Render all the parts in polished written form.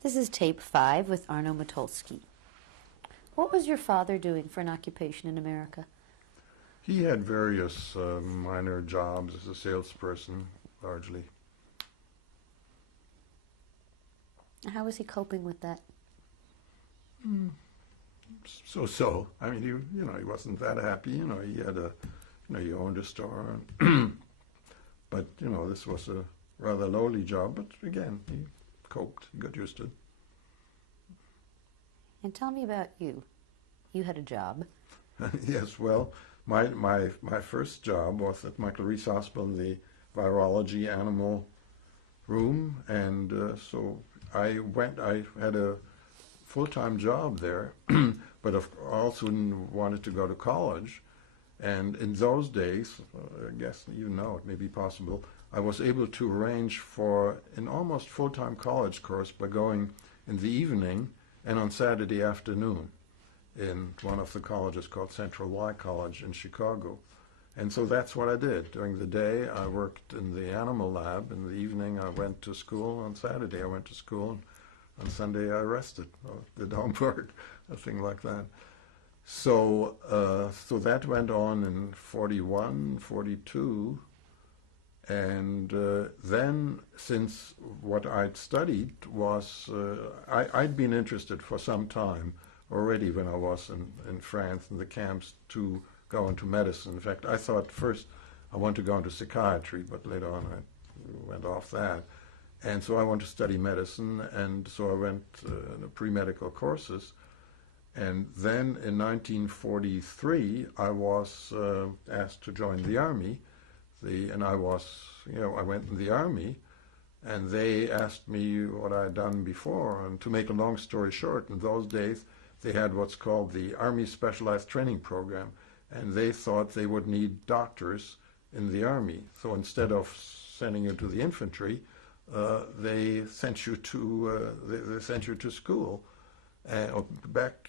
This is tape 5 with Arno Motulsky. What was your father doing for an occupation in America? He had various minor jobs as a salesperson, largely. How was he coping with that? So. I mean, he wasn't that happy. He had he owned a store, but this was a rather lowly job. But again, he coped. He got used to it. And tell me about you. You had a job. Yes, well, my first job was at Michael Reese Hospital in the virology animal room, and so I had a full-time job there, but I also wanted to go to college. And in those days, I guess it may be possible, I was able to arrange for an almost full-time college course by going in the evening and on Saturday afternoon in one of the colleges called Central Y College in Chicago. And so that's what I did. During the day, I worked in the animal lab. In the evening, I went to school. On Saturday, I went to school. And on Sunday, I rested, or did homework, a thing like that. So that went on in 41, 42. And then, since what I'd studied was, I'd been interested for some time already when I was in France in the camps to go into medicine. In fact, I thought first I wanted to go into psychiatry, but later on I went off that. And so I wanted to study medicine, and so I went in pre-medical courses. And then in 1943, I was asked to join the Army. I went in the Army, and they asked me what I had done before. And to make a long story short, in those days, they had what's called the Army Specialized Training Program, and they thought they would need doctors in the Army. So instead of sending you to the infantry, they sent you to school, back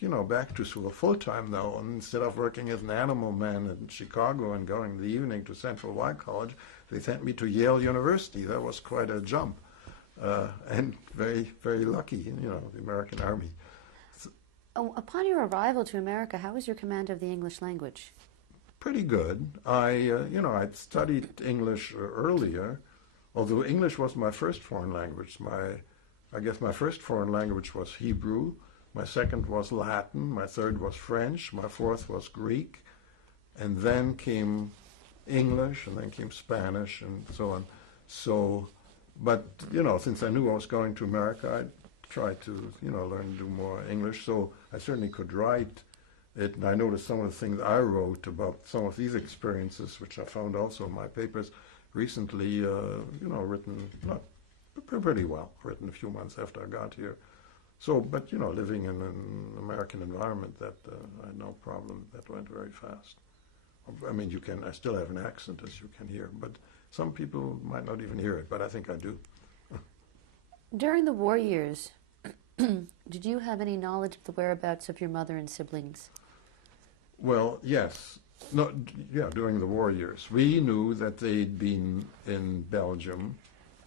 to school full time though. And instead of working as an animal man in Chicago and going in the evening to Central Y College, they sent me to Yale University. That was quite a jump, and very, very lucky. The American Army. Upon your arrival to America, how was your command of the English language? Pretty good. I'd studied English earlier, although English was my first foreign language. I guess my first foreign language was Hebrew. My second was Latin. My third was French. My fourth was Greek. And then came English, and then came Spanish, and so on. So, but, since I knew I was going to America, I tried to, learn to do more English. So I certainly could write it. And I noticed some of the things I wrote about some of these experiences, which I found also in my papers recently, written not pretty well, written a few months after I got here. So, but, living in an American environment, that I had no problem. That went very fast. I mean, I still have an accent, as you can hear, but some people might not even hear it, but I think I do. During the war years, did you have any knowledge of the whereabouts of your mother and siblings? Well, yes. No, yeah, during the war years. We knew that they'd been in Belgium.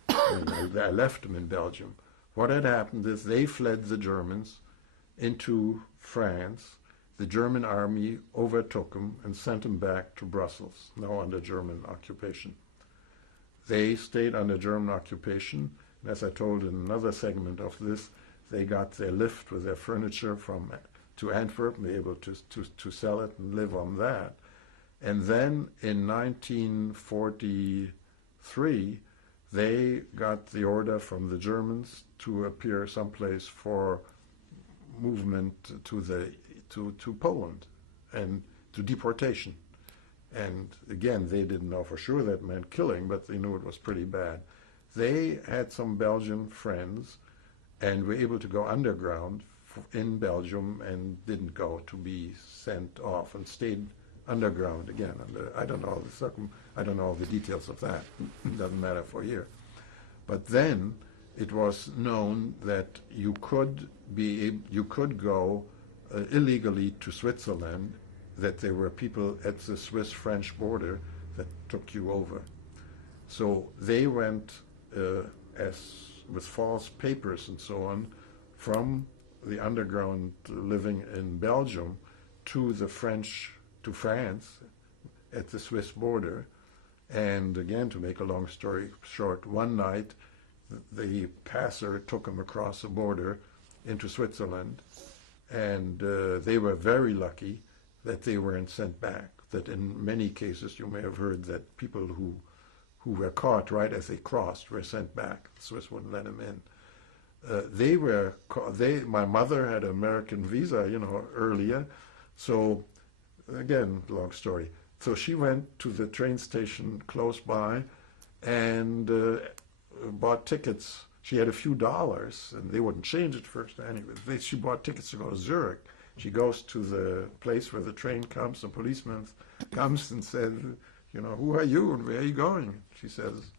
I left them in Belgium. What had happened is they fled the Germans into France. The German army overtook them and sent them back to Brussels, now under German occupation. They stayed under German occupation, and as I told in another segment of this, they got their lift with their furniture to Antwerp and were able to sell it and live on that. And then in 1943, they got the order from the Germans to appear someplace for movement to Poland and to deportation. And again, they didn't know for sure that meant killing, but they knew it was pretty bad. They had some Belgian friends and were able to go underground in Belgium and didn't go to be sent off and stayed underground again. I don't know all the details of that. It doesn't matter for here. But then it was known that you could go illegally to Switzerland, that there were people at the Swiss-French border that took you over. So they went with false papers and so on from the underground living in Belgium to France at the Swiss border. And again, to make a long story short, one night the passer took him across the border into Switzerland, and they were very lucky that they weren't sent back. That in many cases, you may have heard that people who were caught right as they crossed were sent back. The Swiss wouldn't let them in. My mother had an American visa, earlier. So, again, long story. So she went to the train station close by and bought tickets. She had a few dollars, and they wouldn't change it first anyway. She bought tickets to go to Zurich. She goes to the place where the train comes. The policeman comes and says, who are you and where are you going? She says,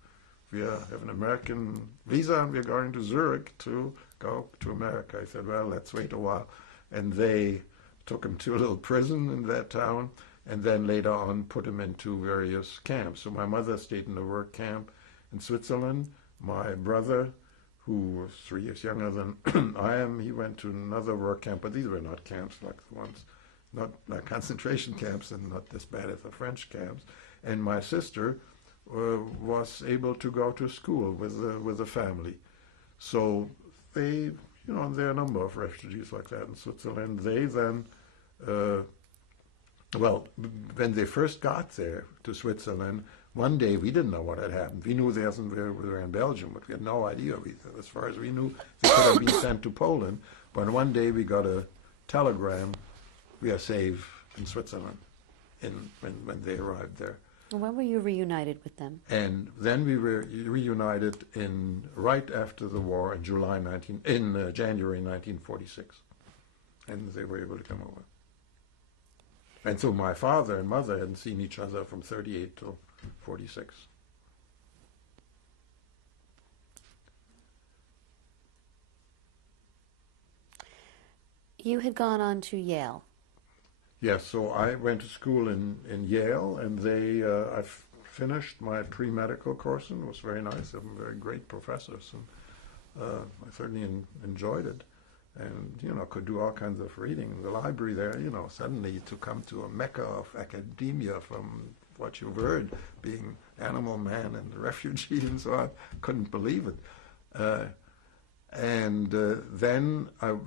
we have an American visa and we're going to Zurich to go to America. I said, well, let's wait a while. And they took him to a little prison in that town, and then later on put him into various camps. So my mother stayed in a work camp in Switzerland. My brother, who was 3 years younger than I am, he went to another work camp, but these were not camps like the ones, not like concentration camps and not as bad as the French camps. And my sister was able to go to school with the family. So they, there are a number of refugees like that in Switzerland. They then, when they first got there to Switzerland, one day we didn't know what had happened. We knew they were in Belgium, but we had no idea. As far as we knew, they could have been sent to Poland. But one day we got a telegram, we are safe in Switzerland, when they arrived there. When were you reunited with them? And then we were reunited right after the war in January 1946, and they were able to come over. And so my father and mother hadn't seen each other from 38 till 46. You had gone on to Yale. Yes, so I went to school in Yale, and I finished my pre-medical course, and it was very nice. They were very great professors, and I certainly enjoyed it. And, could do all kinds of reading in the library there, suddenly to come to a mecca of academia from what you've heard, being animal man and refugee and so on, couldn't believe it. Then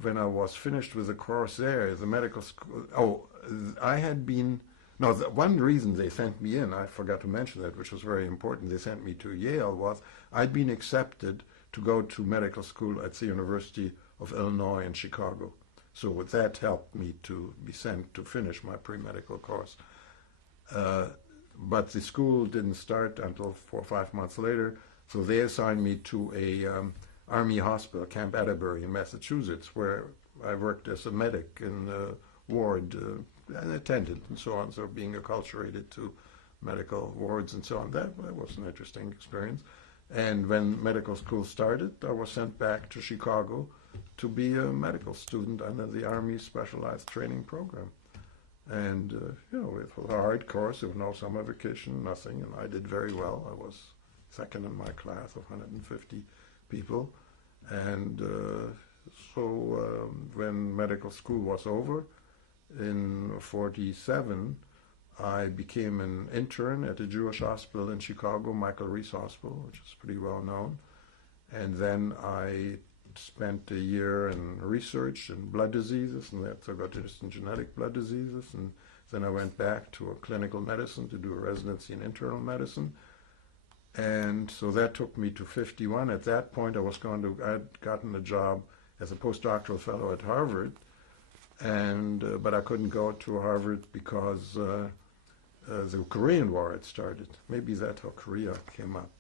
when I was finished with the course there, the medical school, one reason they sent me in, I forgot to mention that, which was very important, they sent me to Yale, was I'd been accepted to go to medical school at the University of Illinois in Chicago. So that helped me to be sent to finish my pre-medical course. But the school didn't start until 4 or 5 months later, so they assigned me to a Army hospital, Camp Atterbury in Massachusetts, where I worked as a medic in the ward, an attendant and so on, so being acculturated to medical wards and so on. That was an interesting experience. And when medical school started, I was sent back to Chicago to be a medical student under the Army Specialized Training Program. And, it was a hard course. There was no summer vacation, nothing, and I did very well. I was second in my class of 150 people. And when medical school was over, in 1947, I became an intern at a Jewish hospital in Chicago, Michael Reese Hospital, which is pretty well known. And then I spent a year in research in blood diseases, and that's I got interested in genetic blood diseases. And then I went back to a clinical medicine to do a residency in internal medicine. And so that took me to 1951. At that point, I'd gotten a job as a postdoctoral fellow at Harvard, but I couldn't go to Harvard because the Korean War had started. Maybe that's how Korea came up.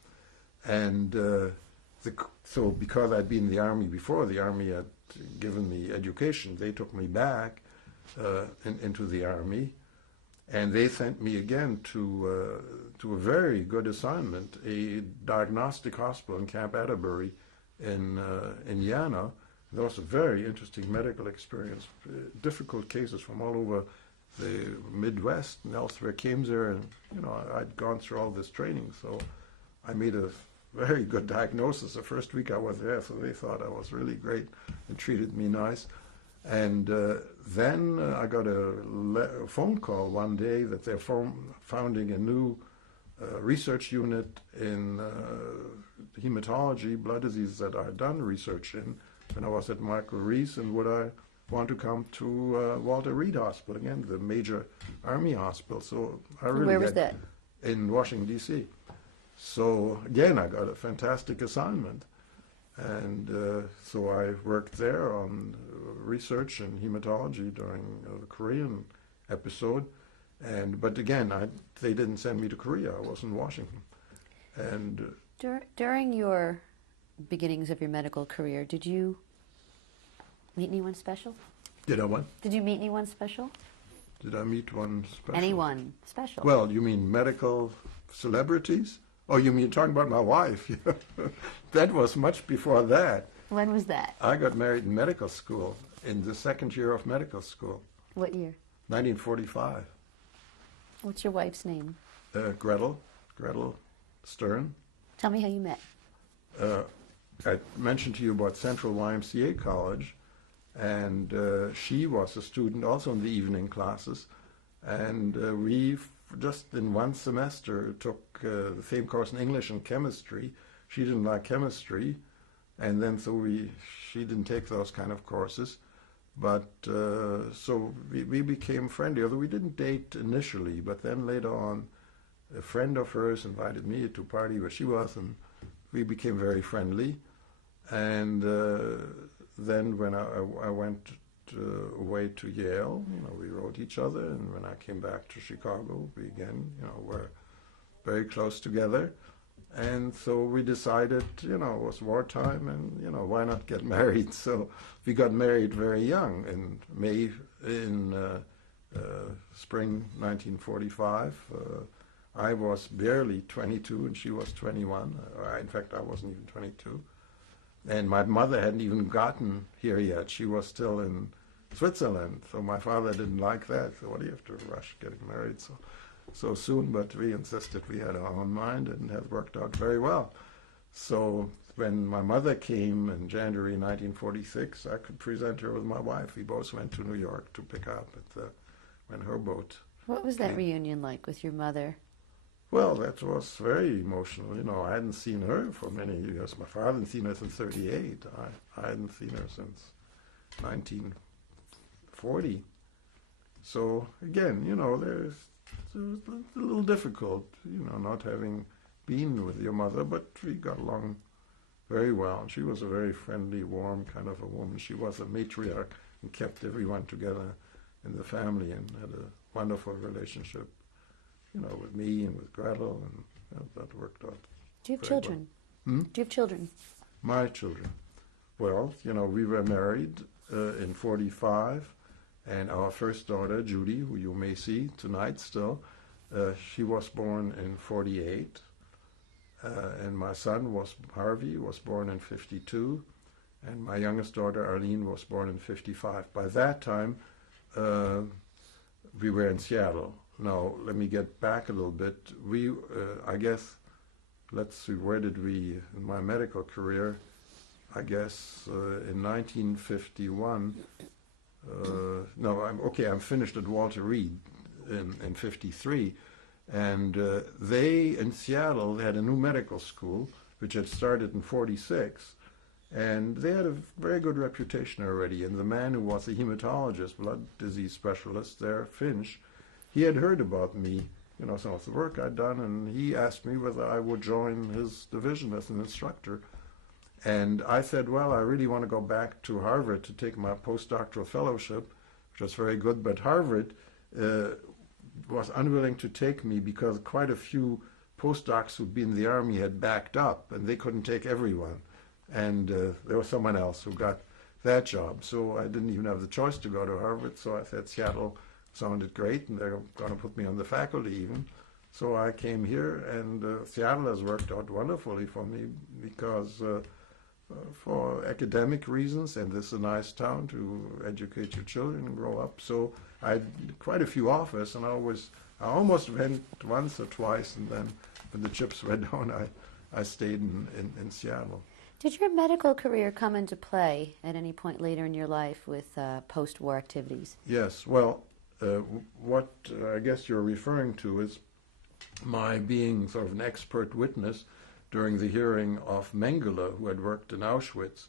And so because I'd been in the Army before, the Army had given me education, they took me back into the Army, and they sent me again to a very good assignment, a diagnostic hospital in Camp Atterbury in Indiana. That was a very interesting medical experience. Difficult cases from all over the Midwest and elsewhere came there, and I'd gone through all this training, so I made a very good diagnosis the first week I was there, so they thought I was really great and treated me nice. And then I got a phone call one day that they're founding a new research unit in hematology, blood diseases that I had done research in when I was at Michael Reese, and would I want to come to Walter Reed Hospital, again, the major Army hospital. So I really Where was that? In Washington, D.C. So again, I got a fantastic assignment. And so I worked there on research in hematology during the Korean episode. But again, they didn't send me to Korea. I was in Washington. And During your beginnings of your medical career, did you meet anyone special? did I what? Did you meet anyone special? Did I meet one special? Anyone special? Well, you mean medical celebrities? Oh, you mean talking about my wife? That was much before that. When was that? I got married in medical school, in the second year of medical school, What year? 1945. What's your wife's name? Gretel Stern. Tell me how you met. I mentioned to you about Central YMCA College, and she was a student also in the evening classes, and we just in one semester took the same course in English and chemistry. She didn't like chemistry, and then she didn't take those kind of courses, but so we became friendly, although we didn't date initially, but then later on a friend of hers invited me to a party where she was, and we became very friendly. And then when I went away to Yale, we wrote each other, and when I came back to Chicago, we again, were very close together. And so we decided, it was wartime, and why not get married? So we got married very young in spring 1945. I was barely 22 and she was 21. In fact, I wasn't even 22. And my mother hadn't even gotten here yet. She was still in Switzerland. So my father didn't like that. So what do you have to rush getting married so soon? But we insisted we had our own mind, and it has worked out very well. So when my mother came in January 1946, I could present her with my wife. We both went to New York to pick up when her boat. What was that reunion like with your mother? Well, that was very emotional. I hadn't seen her for many years. My father hadn't seen her since '38. I hadn't seen her since 1940. So again, it's a little difficult, not having been with your mother, but we got along very well. And she was a very friendly, warm kind of a woman. She was a matriarch and kept everyone together in the family and had a wonderful relationship, with me and with Gretel, and that worked out. Do you have children? Well. Do you have children? My children. Well, we were married in '45, and our first daughter, Judy, who you may see tonight still, she was born in '48, and my son, Harvey, was born in '52, and my youngest daughter, Arlene, was born in '55. By that time, we were in Seattle. Now, let me get back a little bit. I guess, let's see, where did we, in my medical career, I guess in 1951, I'm finished at Walter Reed in '53, and they, in Seattle, they had a new medical school, which had started in '46, and they had a very good reputation already, and the man who was a hematologist, blood disease specialist there, Finch, he had heard about me, some of the work I'd done, and he asked me whether I would join his division as an instructor. And I said, well, I really want to go back to Harvard to take my postdoctoral fellowship, which was very good, but Harvard was unwilling to take me because quite a few postdocs who'd been in the Army had backed up, and they couldn't take everyone. And there was someone else who got that job. So I didn't even have the choice to go to Harvard, so I said Seattle sounded great, and they're going to put me on the faculty even. So I came here, and Seattle has worked out wonderfully for me because for academic reasons, and this is a nice town to educate your children and grow up. So I had quite a few offers, and I almost went once or twice, and then when the chips were down, I stayed in Seattle. Did your medical career come into play at any point later in your life with post-war activities? Yes, well, what I guess you're referring to is my being sort of an expert witness during the hearing of Mengele, who had worked in Auschwitz.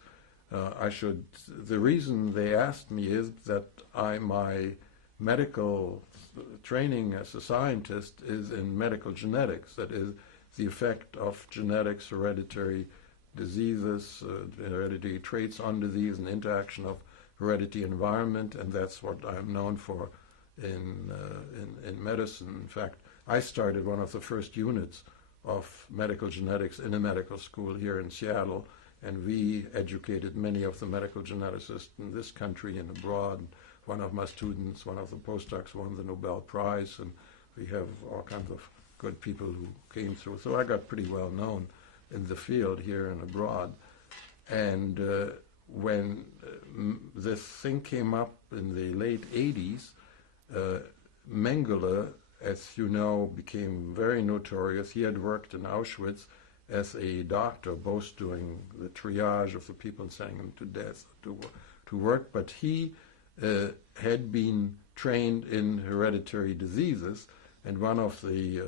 The reason they asked me is that my medical training as a scientist is in medical genetics, that is, the effect of genetics, hereditary diseases, hereditary traits on disease, and interaction of heredity environment, and that's what I'm known for in medicine. In fact, I started one of the first units of medical genetics in a medical school here in Seattle, and we educated many of the medical geneticists in this country and abroad. One of my students, one of the postdocs, won the Nobel Prize, and we have all kinds of good people who came through. So I got pretty well known in the field here and abroad. And when this thing came up in the late 80s, Mengele, as you know, became very notorious. He had worked in Auschwitz as a doctor, both doing the triage of the people and sending them to death, to work, but he had been trained in hereditary diseases, and one of the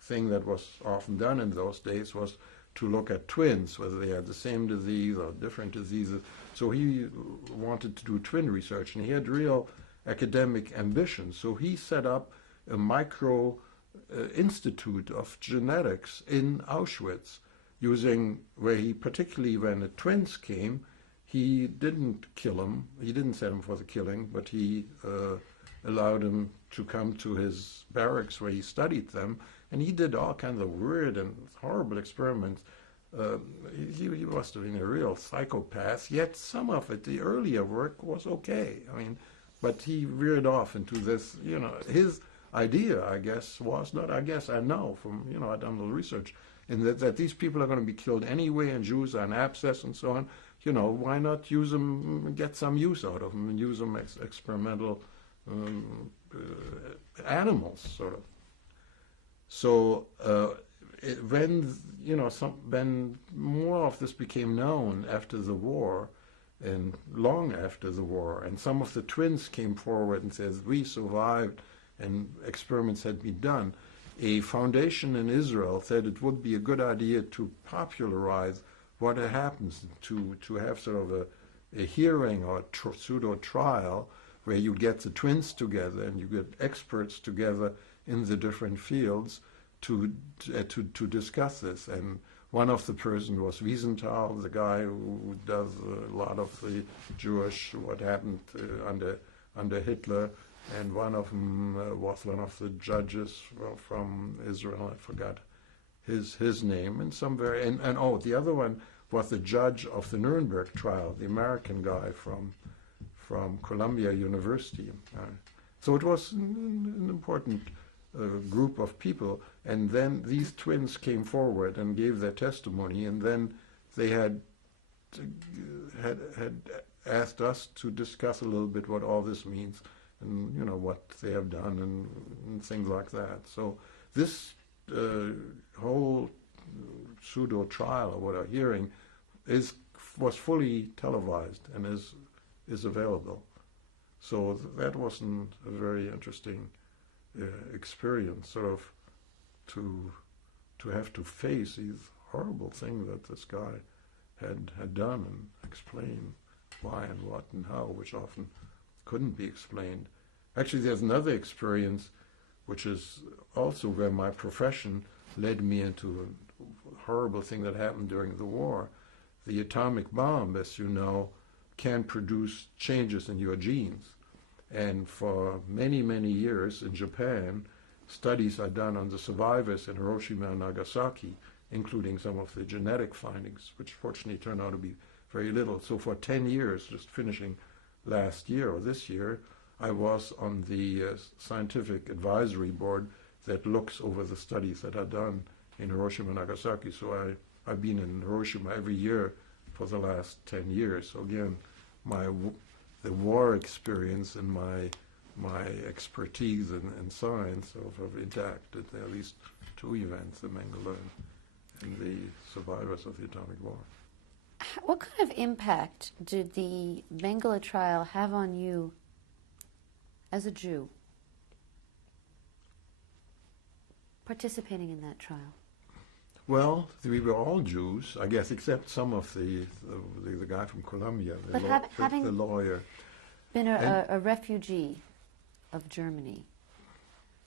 thing that was often done in those days was to look at twins, whether they had the same disease or different diseases. So he wanted to do twin research, and he had real academic ambitions. So he set up a micro institute of genetics in Auschwitz, where he, particularly when the twins came, he didn't kill them, he didn't set them for the killing, but he allowed them to come to his barracks where he studied them, and he did all kinds of weird and horrible experiments. He must have been a real psychopath, yet some of it, the earlier work, was okay. I mean, but he veered off into this, his idea, I guess, was not, I know from, I've done a little research, in that these people are going to be killed anyway, and Jews are an abscess and so on. Why not use them, get some use out of them, and use them as experimental animals, sort of. So when more of this became known after the war, and long after the war, and some of the twins came forward and said, we survived, and experiments had been done, a foundation in Israel said it would be a good idea to popularize what happens, to have sort of a hearing or pseudo trial where you get the twins together and you get experts together in the different fields to discuss this. And one of the persons was Wiesenthal, the guy who does a lot of the Jewish, what happened under Hitler, and one of them was one of the judges from Israel. I forgot his name, and the other one was the judge of the Nuremberg trial, the American guy from Columbia University. So it was an important group of people, and then these twins came forward and gave their testimony, and then they had asked us to discuss a little bit what all this means, and what they have done, and things like that. So this whole pseudo trial, or what a hearing, was fully televised and is available. So that wasn't a very interesting experience, sort of to have to face these horrible things that this guy had done, and explain why and what and how, which often couldn't be explained. Actually, there's another experience which is also where my profession led me into a horrible thing that happened during the war. The atomic bomb, as you know, can produce changes in your genes. And for many, many years in Japan, studies are done on the survivors in Hiroshima and Nagasaki, including some of the genetic findings, which fortunately turned out to be very little. So for 10 years, just finishing last year or this year, I was on the scientific advisory board that looks over the studies that are done in Hiroshima and Nagasaki. So I've been in Hiroshima every year for the last 10 years. So again, the war experience and my expertise in science are intact at least two events, the Mengele the survivors of the atomic war. What kind of impact did the Mengele trial have on you as a Jew, participating in that trial? Well, we were all Jews, I guess, except some of the guy from Colombia, the lawyer. Been a refugee of Germany,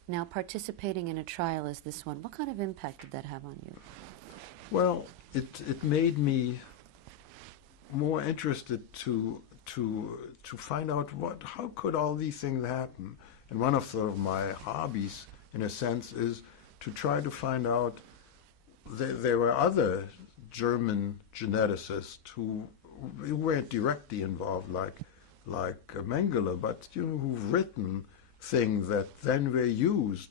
now participating in a trial as this one, what kind of impact did that have on you? Well, it made me more interested to find out how could all these things happen. And one of sort of my hobbies, in a sense, is to try to find out. There were other German geneticists who weren't directly involved, like Mengele, but who've written things that then were used,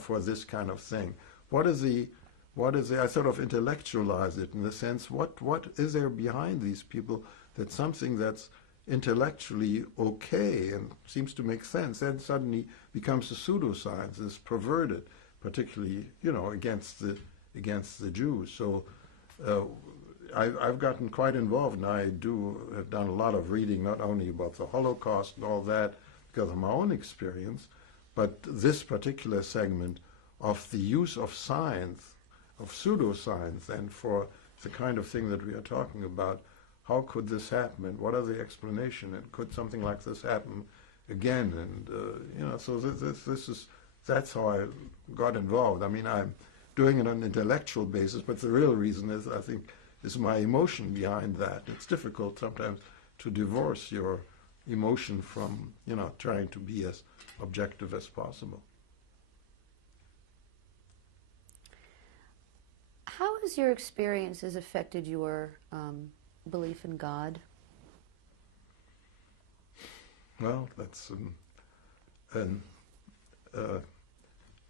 for this kind of thing. What is I sort of intellectualize it in the sense, what is there behind these people that something that's intellectually okay and seems to make sense then suddenly becomes a pseudoscience, is perverted, particularly, against the Jews. So I've gotten quite involved, and I have done a lot of reading, not only about the Holocaust and all that, because of my own experience, but this particular segment of the use of science, of pseudoscience, and for the kind of thing that we are talking about. How could this happen, and what are the explanations, and could something like this happen again? And so that's how I got involved. I mean, I'm doing it on an intellectual basis, but the real reason is, I think, is my emotion behind that. It's difficult sometimes to divorce your emotion from, trying to be as objective as possible. How has your experiences affected your belief in God? Well, that's when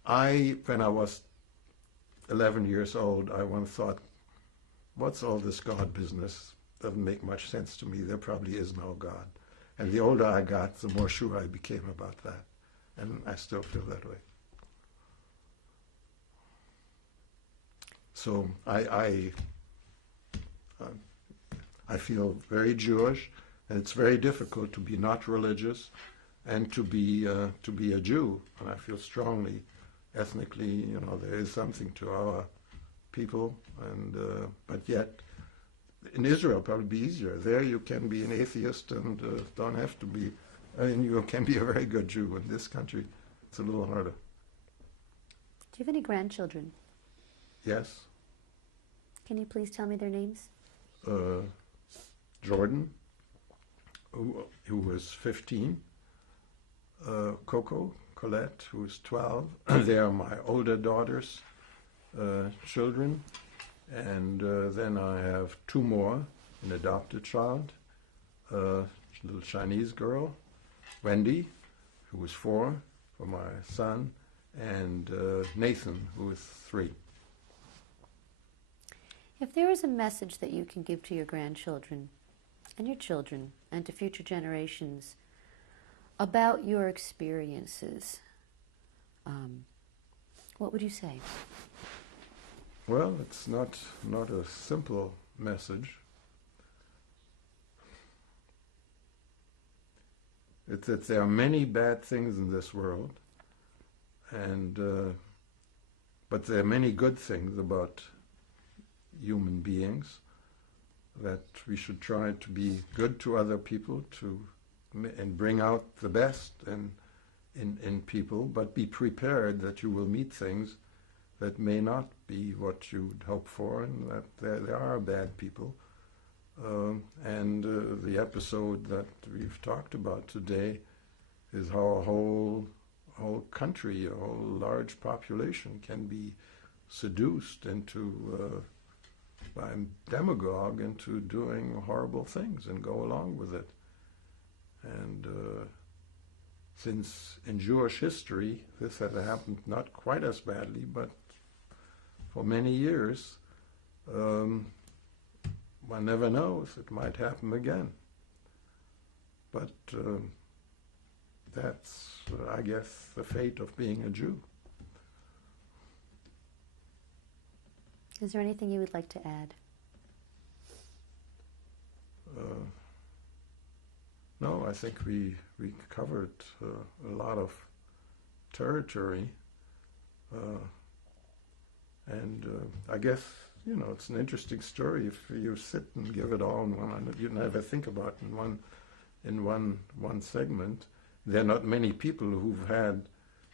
I was 11 years old, I once thought, what's all this God business? Doesn't make much sense to me. There probably is no God. And the older I got, the more sure I became about that. And I still feel that way. So I feel very Jewish, and it's very difficult to be not religious and to be a Jew. And I feel strongly, ethnically, there is something to our people, and but yet in Israel probably be easier. There you can be an atheist and don't have to be. You can be a very good Jew. In this country, it's a little harder. Do you have any grandchildren? Yes. Can you please tell me their names? Jordan, who was 15, Coco, Colette, who is 12. They are my older daughter's children. And then I have two more, an adopted child, a little Chinese girl, Wendy, who was 4, for my son, and Nathan, who is 3. If there is a message that you can give to your grandchildren and your children and to future generations about your experiences, what would you say? Well, it's not a simple message. It's that there are many bad things in this world, and but there are many good things about human beings, that we should try to be good to other people and bring out the best in people, but be prepared that you will meet things that may not be what you'd hope for, and that there are bad people. And the episode that we've talked about today is how a whole country, a whole large population can be seduced into by a demagogue into doing horrible things and go along with it. And since in Jewish history this had happened not quite as badly, but for many years, one never knows, it might happen again. But that's, I guess, the fate of being a Jew. Is there anything you would like to add? No, I think we covered a lot of territory, and I guess it's an interesting story if you sit and give it all in one. You never think about it in one segment. There are not many people who've had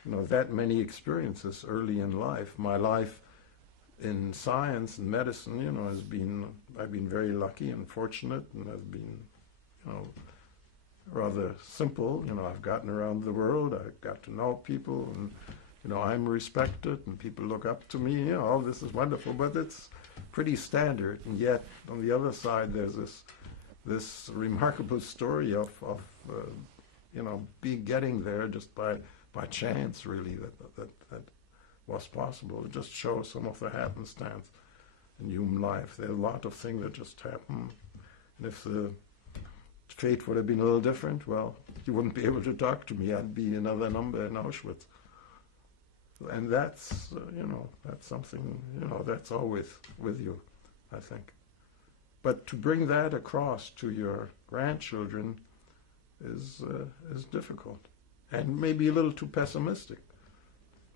that many experiences early in life. My life in science and medicine, I've been very lucky and fortunate, and I've been, rather simple. I've gotten around the world. I've got to know people, and I'm respected, and people look up to me. All this is wonderful, but it's pretty standard. And yet, on the other side, there's this remarkable story of getting there just by chance, really, that was possible. It just shows some of the happenstance in human life. There are a lot of things that just happen, and if the fate would have been a little different, well, you wouldn't be able to talk to me. I'd be another number in Auschwitz. And that's, that's something, that's always with you, I think. But to bring that across to your grandchildren is difficult, and maybe a little too pessimistic,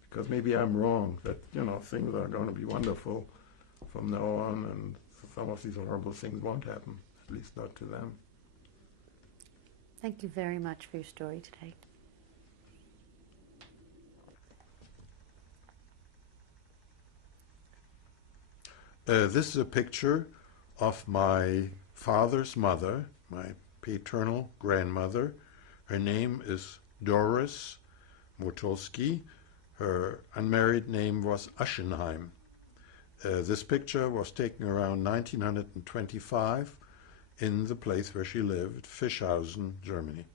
because maybe I'm wrong, that, things are going to be wonderful from now on, and some of these horrible things won't happen, at least not to them. Thank you very much for your story today. This is a picture of my father's mother, my paternal grandmother. Her name is Doris Motulsky. Her unmarried name was Aschenheim. This picture was taken around 1925 in the place where she lived, Fischhausen, Germany.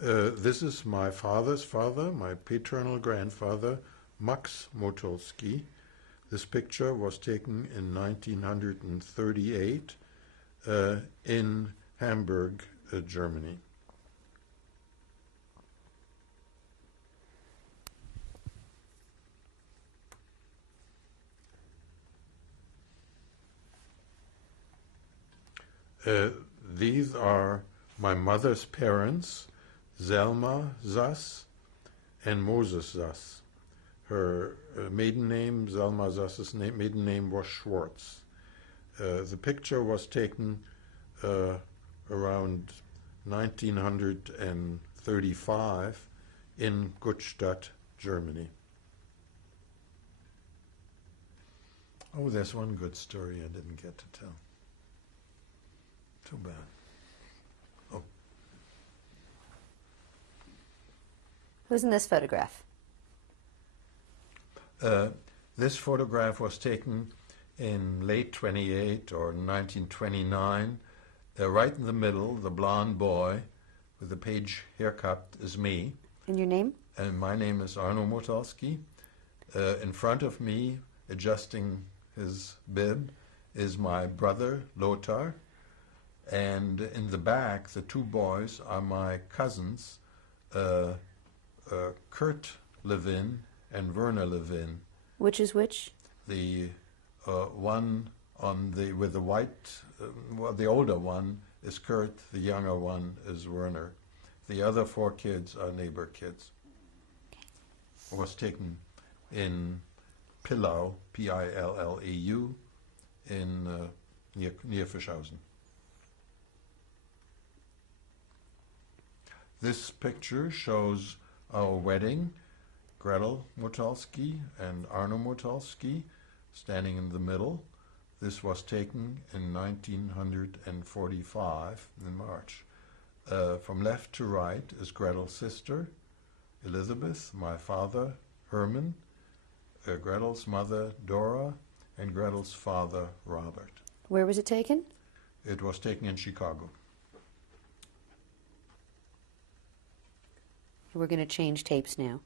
This is my father's father, my paternal grandfather, Max Motulsky. This picture was taken in 1938 in Hamburg, Germany. These are my mother's parents, Selma Sass and Moses Sass. Her maiden name, Selma Sass's maiden name, was Schwartz. The picture was taken around 1935 in Gutstadt, Germany. Oh, there's one good story I didn't get to tell. Too bad. Oh. Who's in this photograph? This photograph was taken in late 28 or 1929. Right in the middle, the blonde boy with the page haircut is me. And your name? And my name is Arno Motulsky. In front of me, adjusting his bib, is my brother, Lothar. And in the back, the two boys are my cousins, Kurt Levin and Werner Levin. Which is which? The one with the white, the older one is Kurt, the younger one is Werner. The other four kids are neighbor kids. It was taken in Pillau, Pillau, in near Fischhausen. This picture shows our wedding, Gretel Motulsky and Arno Motulsky standing in the middle. This was taken in 1945 in March. From left to right is Gretel's sister, Elizabeth, my father, Herman, Gretel's mother, Dora, and Gretel's father, Robert. Where was it taken? It was taken in Chicago. We're going to change tapes now.